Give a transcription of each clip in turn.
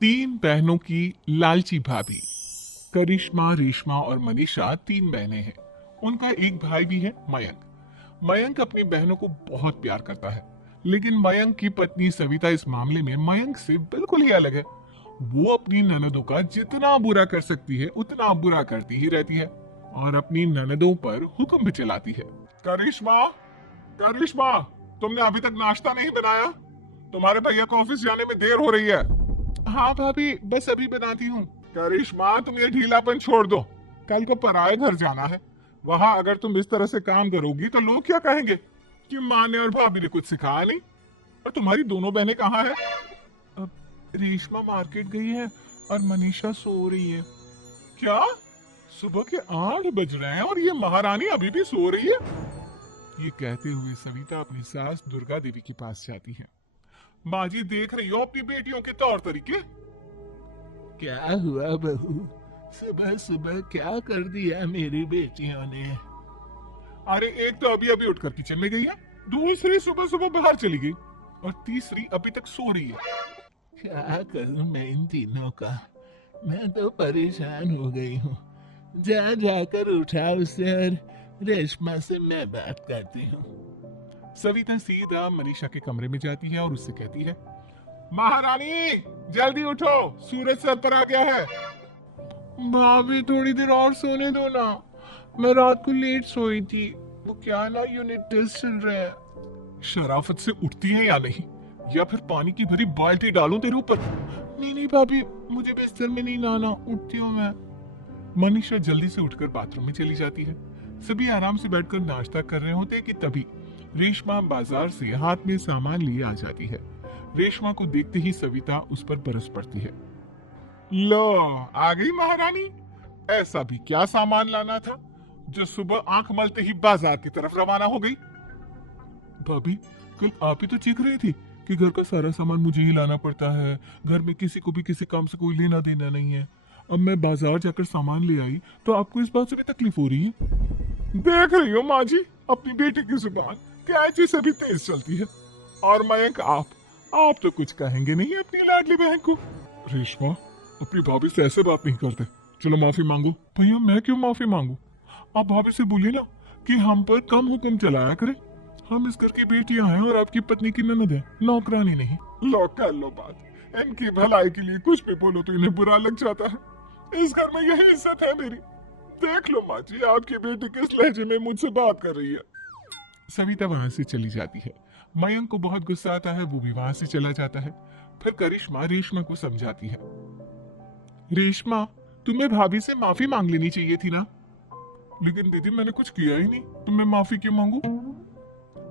तीन बहनों की लालची भाभी। करिश्मा, रेशमा और मनीषा तीन बहनें हैं। उनका एक भाई भी है, मयंक। मयंक अपनी बहनों को बहुत प्यार करता है, लेकिन मयंक की पत्नी सविता इस मामले में मयंक से बिल्कुल ही अलग है। वो अपनी ननदों का जितना बुरा कर सकती है उतना बुरा करती ही रहती है और अपनी ननदों पर हुक्म भी चलाती है। करिश्मा, करिश्मा, तुमने अभी तक नाश्ता नहीं बनाया? तुम्हारे भैया को ऑफिस जाने में देर हो रही है। हाँ भाभी, बस अभी बनाती हूँ। करिश्मा, तुम ये ढीलापन छोड़ दो। कल को पराए घर जाना है। वहां अगर तुम इस तरह से काम करोगी तो लोग क्या कहेंगे कि माँ ने और भाभी ने कुछ सिखाया नहीं। और तुम्हारी दोनों बहनें कहाँ है? अब रेशमा मार्केट गई है और मनीषा सो रही है। क्या? सुबह के 8 बज रहे हैं और ये महारानी अभी भी सो रही है? ये कहते हुए सविता अपनी सास दुर्गा देवी के पास जाती है। माँ जी, देख रही हो अपनी बेटियों के तौर तरीके? क्या हुआ बहू, सुबह सुबह क्या कर दिया मेरी बेटियों ने? अरे एक तो अभी अभी उठकर किचन में गई है, दूसरी सुबह सुबह बाहर चली गई और तीसरी अभी तक सो रही है। क्या करूं मैं इन तीनों का? मैं तो परेशान हो गई हूँ। जा जाकर उठा उसे और रेशमा से मैं बात करती हूँ। सविता सीधा मनीषा के कमरे में जाती है और उससे कहती है, महारानी जल्दी उठो, सूरज सर पर आ गया है। भाभी थोड़ी देर और सोने दो ना, मैं रात को लेट सोई थी। वो क्या ना, यूनिट टेस्ट चल रहे हैं। शराफत से उठती है या नहीं, या फिर पानी की भरी बाल्टी डालूं तेरे ऊपर? नहीं नहीं भाभी, मुझे बिस्तर में नहीं लाना, उठती हूँ मैं। मनीषा जल्दी से उठकर बाथरूम में चली जाती है। सभी आराम से बैठकर नाश्ता कर रहे होते कि तभी रेशमा बाजार से हाथ में सामान लिए आ जाती है। रेशमा को देखते ही सविता उस पर बरस पड़ती है। लो, आ गई महारानी। ऐसा भी क्या सामान लाना था जो सुबह आंख मलते ही बाजार की तरफ रवाना हो गई? भाभी, कल आप ही तो चीख रही थी कि घर का सारा सामान मुझे ही लाना पड़ता है, घर में किसी को भी किसी काम से कोई लेना देना नहीं है। अब मैं बाजार जाकर सामान ले आई तो आपको इस बात से भी तकलीफ हो रही है? देख रही हो माँ जी, अपनी बेटी की जुबान कैंची से भी तेज चलती है। और मयंक, आप तो कुछ कहेंगे नहीं अपनी लाडली बहन को। रेशमा, अपनी भाभी से ऐसे बात नहीं करते। चलो माफी मांगो। भैया, मैं क्यों माफी मांगू? आप भाभी से बोलिए ना कि हम पर कम हुक्म चलाया करें। हम इस घर की बेटियां हैं और आपकी पत्नी की ननद है, नौकरानी नहीं। लो कर लो बात। इनकी भलाई के लिए कुछ भी बोलो तो इन्हें बुरा लग जाता है। इस घर में यही इज्जत है मेरी। देख लो माँ जी, आपकी बेटी किस लहजे में मुझसे बात कर रही है। सविता वहां से चली जाती है। मयंक को बहुत गुस्सा आता है, वो भी वहां से चला जाता है। फिर करिश्मा रेशमा को समझाती है। रेशमा, तुम्हें भाभी से माफी मांग लेनी चाहिए थी ना। लेकिन दीदी, मैंने कुछ किया ही नहीं, तुम्हें माफी क्यों मांगू?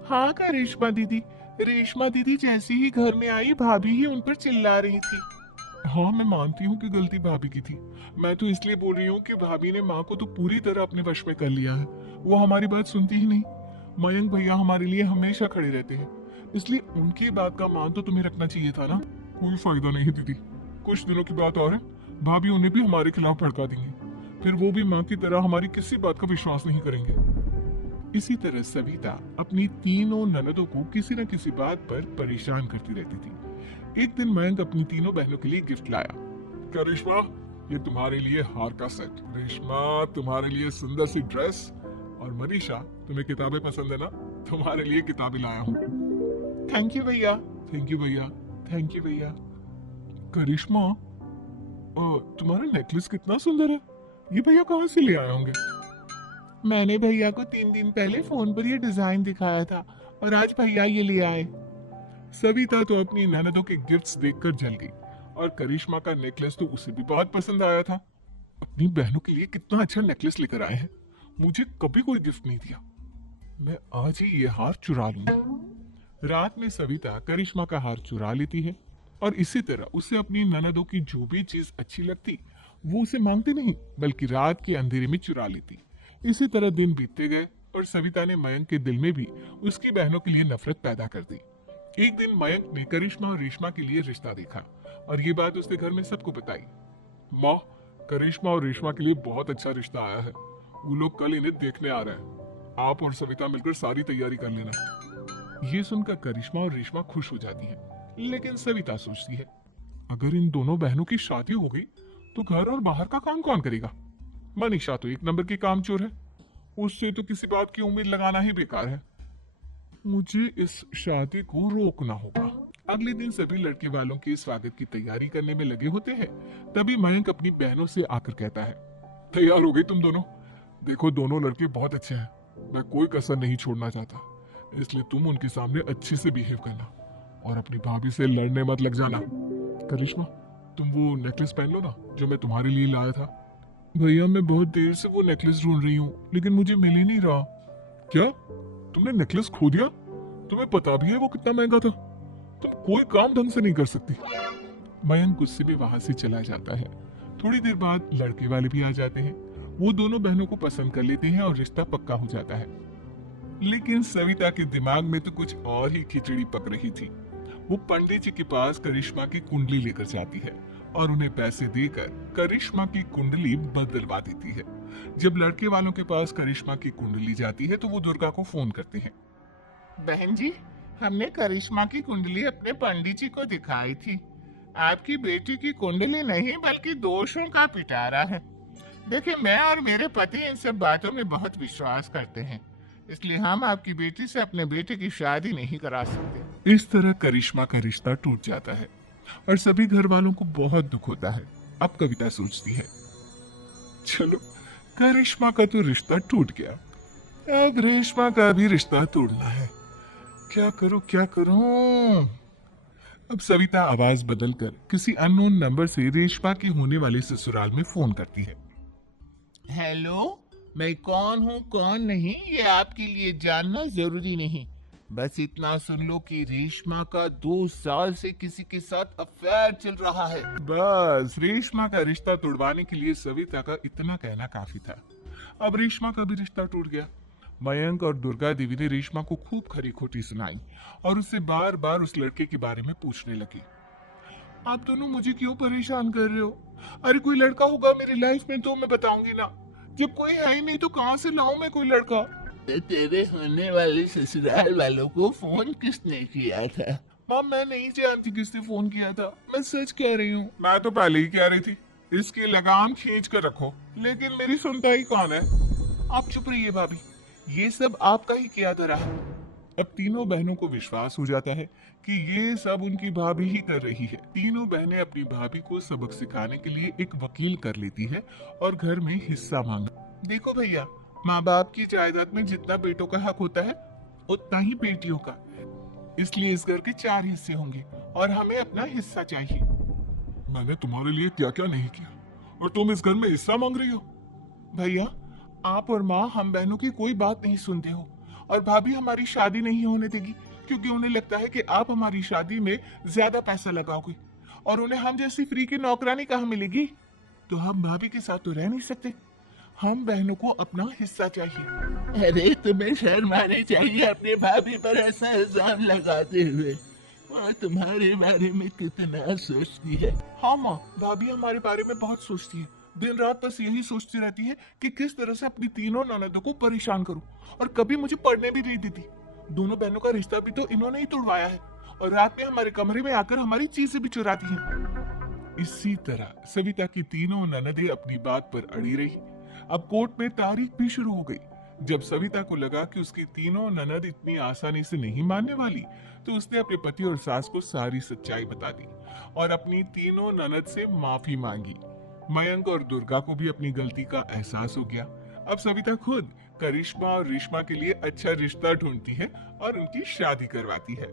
हाँ करिश्मा दीदी, रेशमा दीदी जैसे ही घर में आई भाभी ही उन पर चिल्ला रही थी। हाँ, मैं मानती हूँ कि गलती भाभी की थी। मैं तो इसलिए बोल रही हूँ कि भाभी ने माँ को तो पूरी तरह अपने वश में कर लिया है। वो हमारी बात सुनती ही नहीं। मयंक भैया हमारे लिए हमेशा खड़े रहते हैं, इसलिए उनकी बात का मान तो तुम्हें रखना चाहिए था ना। कोई फायदा नहीं दीदी, कुछ दिनों की बात और है, भाभी उन्हें भी हमारे खिलाफ भड़का देंगे। फिर वो भी माँ की तरह हमारी किसी बात का विश्वास नहीं करेंगे। इसी तरह सविता अपनी तीनों ननदों को किसी न किसी बात पर परेशान करती रहती थी। एक दिन मयंक अपनी तीनों बहनों के लिए गिफ्ट लाया। क्या रेशमा, ये तुम्हारे लिए हार का सेट। रेशमा, तुम्हारे लिए सुंदर सी ड्रेस। और मनीषा, तुम्हें किताबें पसंद है ना, तुम्हारे लिए किताबें लाया हूँ। थैंक यू भैया। थैंक यू भैया। थैंक यू भैया। करिश्मा, तुम्हारा नेकलेस कितना सुंदर है। ये भैया कहाँ से ले आए होंगे? मैंने भैया को 3 दिन पहले फोन पर ये डिजाइन दिखाया था और आज भैया ये ले आए। सविता तो अपनी ननदों के गिफ्ट्स देखकर जल गई और करिश्मा का नेकलेस तो उसे भी बहुत पसंद आया था। अपनी बहनों के लिए कितना अच्छा नेकलेस लेकर आए हैं, मुझे कभी कोई गिफ्ट नहीं दिया। मैं आज ही ये हार चुरा लूंगी। रात में सविता करिश्मा का हार चुरा लेती है और इसी तरह उसे अपनी ननदों की जो भी चीज अच्छी लगती वो उसे मांगती नहीं, बल्कि रात के अंधेरे में चुरा लेती। इसी तरह दिन बीतते गए और सविता ने मयंक के दिल में भी उसकी बहनों के लिए नफरत पैदा कर दी। एक दिन मयंक ने करिश्मा और रेशमा के लिए रिश्ता देखा और ये बात उसने घर में सबको बताई। माँ, करिश्मा और रेशमा के लिए बहुत अच्छा रिश्ता आया है। वो लोग कल इन्हें देखने आ रहे हैं। आप और सविता मिलकर सारी तैयारी कर लेना। ये सुनकर करिश्मा और रेशमा खुश हो जाती हैं, लेकिन सविता सोचती है, अगर इन दोनों बहनों की शादी हो गई तो घर और बाहर का काम कौन करेगा? मनीषा तो एक नंबर की कामचोर है, उससे तो किसी बात की उम्मीद लगाना ही बेकार है। मुझे इस शादी को रोकना होगा। अगले दिन सभी लड़के वालों के स्वागत की तैयारी करने में लगे होते हैं। तभी मयंक अपनी बहनों से आकर कहता है, तैयार हो गई तुम दोनों? देखो दोनों लड़के बहुत अच्छे हैं, मैं कोई कसर नहीं छोड़ना चाहता, इसलिए तुम उनके सामने अच्छे से बिहेव करना और अपनी भाभी से लड़ने मत लग जाना। करिश्मा, तुम वो नेकलेस पहन लो ना जो मैं तुम्हारे लिए लाया था। भैया मैं बहुत देर से वो नेकलेस ढूंढ रही हूँ लेकिन मुझे मिल ही नहीं रहा। क्या तुमने नेकलेस खो दिया? तुम्हें पता भी है वो कितना महंगा था? तुम कोई काम ढंग से नहीं कर सकती। मयंक गुस्से में वहां से चला जाता है। थोड़ी देर बाद लड़के वाले भी आ जाते हैं। वो दोनों बहनों को पसंद कर लेते हैं और रिश्ता पक्का हो जाता है। लेकिन सविता के दिमाग में तो कुछ और ही खिचड़ी पक रही थी। वो पंडित जी के पास करिश्मा की कुंडली लेकर जाती है और उन्हें पैसे देकर करिश्मा की कुंडली बदलवा देती है। जब लड़के वालों के पास करिश्मा की कुंडली जाती है तो वो दुर्गा को फोन करते हैं। बहन जी, हमने करिश्मा की कुंडली अपने पंडित जी को दिखाई थी। आपकी बेटी की कुंडली नहीं बल्कि दोषों का पिटारा है। देखिए, मैं और मेरे पति इन सब बातों में बहुत विश्वास करते हैं, इसलिए हम आपकी बेटी से अपने बेटे की शादी नहीं करा सकते। इस तरह करिश्मा का रिश्ता टूट जाता है और सभी घर वालों को बहुत दुख होता है। अब कविता सोचती है, चलो करिश्मा का तो रिश्ता टूट गया, अब रेशमा का भी रिश्ता तोड़ना है। क्या करूं क्या करूं? अब सविता आवाज बदलकर किसी अननोन नंबर से रेशमा के होने वाले ससुराल में फोन करती है। हेलो, मैं कौन हूँ कौन नहीं ये आपके लिए जानना जरूरी नहीं। बस इतना सुन लो कि रेशमा का 2 साल से किसी के साथ अफेयर चल रहा है। बस रेशमा का रिश्ता तोड़वाने के लिए सविता का इतना कहना काफी था। अब रेशमा का भी रिश्ता टूट गया। मयंक और दुर्गा देवी ने रेशमा को खूब खरी खोटी सुनाई और उससे बार बार उस लड़के के बारे में पूछने लगी। आप दोनों मुझे क्यों परेशान कर रहे हो? अरे कोई लड़का होगा मेरी लाइफ में तो मैं बताऊंगी ना, जब कोई है ही नहीं तो कहाँ से लाऊं मैं कोई लड़का? तेरे होने वाले ससुराल वालों को फोन किसने किया था? माँ मैं नहीं जानती किसने फोन किया था, मैं सच कह रही हूँ। मैं तो पहले ही कह रही थी इसकी लगाम खींच कर रखो, लेकिन मेरी सुनता ही कौन है। आप चुप रहिए भाभी, ये सब आपका ही किया धरा है। अब तीनों बहनों को विश्वास हो जाता है कि ये सब उनकी भाभी ही कर रही है। तीनों बहनें अपनी भाभी को सबक सिखाने के लिए एक वकील कर लेती है और घर में हिस्सा मांगा। देखो भैया, माँ बाप की जायदाद में जितना बेटों का हक होता है उतना ही बेटियों का, इसलिए इस घर के 4 हिस्से होंगे और हमें अपना हिस्सा चाहिए। मैंने तुम्हारे लिए क्या क्या नहीं किया और तुम इस घर में हिस्सा मांग रही हो? भैया, आप और माँ हम बहनों की कोई बात नहीं सुनते हो और भाभी हमारी शादी नहीं होने देगी क्योंकि उन्हें लगता है कि आप हमारी शादी में ज्यादा पैसा लगाओगे और उन्हें हम जैसी फ्री की नौकरानी कहाँ मिलेगी। तो हम भाभी के साथ तो रह नहीं सकते, हम बहनों को अपना हिस्सा चाहिए। अरे तुम्हें शर्म आनी चाहिए अपने भाभी पर ऐसा इल्जाम लगाते हुए। वो तुम्हारे बारे में कितना सोचती है। हाँ माँ, भाभी हमारे बारे में बहुत सोचती है, दिन रात बस यही सोचती रहती है कि किस तरह से अपनी तीनों ननदों को परेशान करूं और कभी मुझे पढ़ने भी नहीं देती। दोनों बहनों का रिश्ता भी तो इन्होंने ही तोड़वाया है और रात में हमारे कमरे में आकर हमारी चीजें भी चुराती हैं। इसी तरह सविता की तीनों ननदें अपनी बात पर अड़ी रही। अब कोर्ट में तारीख भी शुरू हो गई। जब सविता को लगा कि उसकी तीनों ननद इतनी आसानी से नहीं मानने वाली, तो उसने अपने पति और सास को सारी सच्चाई बता दी और अपनी तीनों ननद से माफी मांगी। मयंक और दुर्गा को भी अपनी गलती का एहसास हो गया। अब सविता खुद करिश्मा और रेशमा के लिए अच्छा रिश्ता ढूंढती है और उनकी शादी करवाती है।